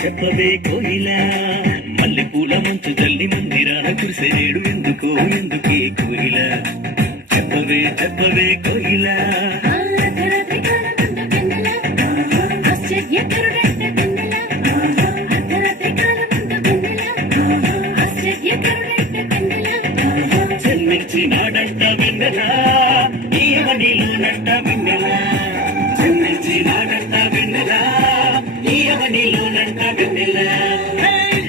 చెప్పవే కోయిలా మల్లె పూల మంచు జల్లి మందిరాన కురిసేడు ఎందుకో ఎందుకే కోయిలా చెప్పవే కోయిలా జన్మించి నాడంట వెన్నెలా ఈవనిలోనంట వెన్నెలా జన్మించి నాడంట వెన్నెలా ఈవనిలోనంట వెన్నెలా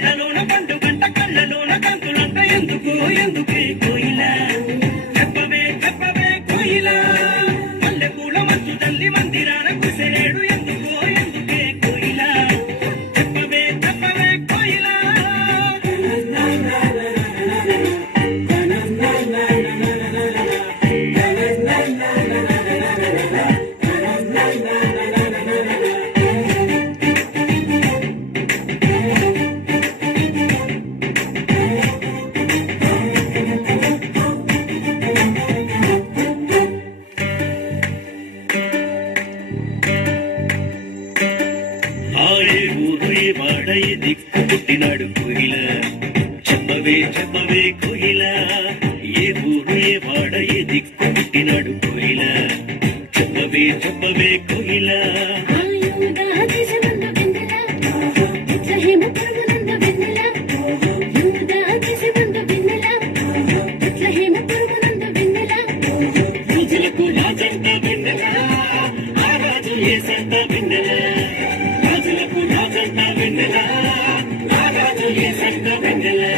కళ్ళలోన పండు గంట కళ్ళలోన కంతులంట ఎందుకో ఎందుకే కోయిలా చెప్పవే కోయిలా మల్లె పూల మంచు తల్లి మందిరాన కుసేడు ఎందుకో ఎందుకే కోయిలా చెప్పవే కోయిలా వాడయి దిక్కు పుట్టినాడు కోయిలా చెప్పవే కోయిలా ఏ ఊరు ఏ వాడయి దిక్కు పుట్టినాడు కోయిలా చెప్పవే కోయిలా రాజులకు రాజంట వెన్నెలా ఆ రాజు ఏ సంత వెన్నెలా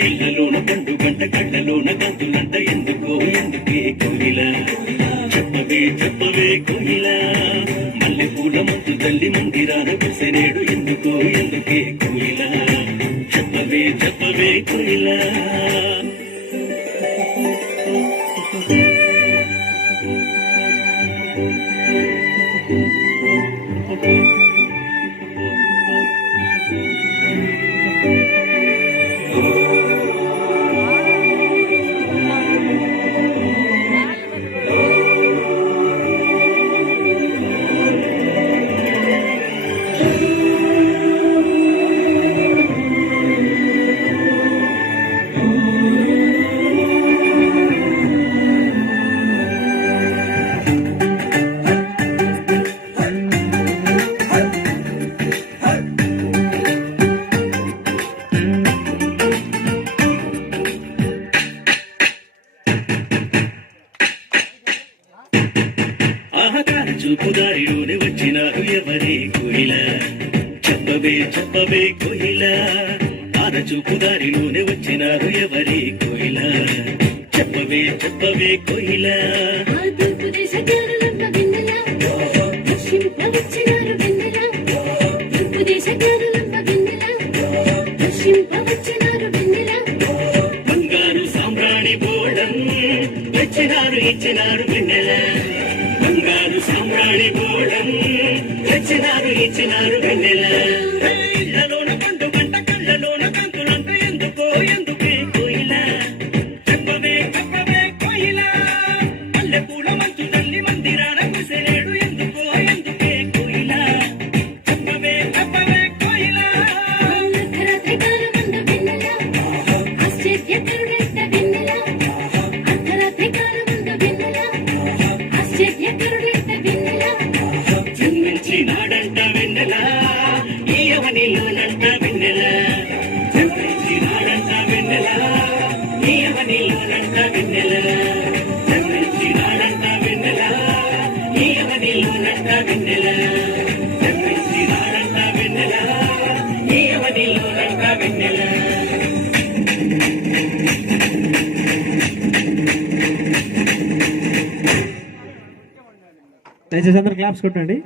ఇళ్లలోన పండు గంట కళ్ళలోన గంతులంట ఎందుకో ఎందుకే కోయిలా చెప్పవే కోయిలా మల్లె పూల మంచు తల్లి మందిరాన కుసేడు ఎందుకో ఎందుకే కోయిలా చెప్పవే కోయిలా చూపుదారిలోనే వచ్చినారు ఎవరే కోయిలా చెప్పవే కోయిలా ఆన చూపుదారిలోనే వచ్చినారు ఎవరే కోయిలా చెప్పవే కోయిలా బంగారు సాంబ్రాణి బోళం ఇచ్చినారు వెన్నెలా బంగారు సామ్రాణి గోళం ఇచ్చినారు వెన్నెలా ఇళ్లలోన పండు గంట కళ్ళలోన కంతులంట ఎందుకో ఎందుకే కోయిలా చెప్పవే కోయిలా మల్లె పూల మంచు తల్లి మందిరాన కుసేడు ఎందుకో ఎందుకే కోయిలా చెప్పవే కోయిలా జన్మించి నాడంట వెన్నెలా ఈ దయచేసి అందరు క్లాప్స్ కొట్టండి.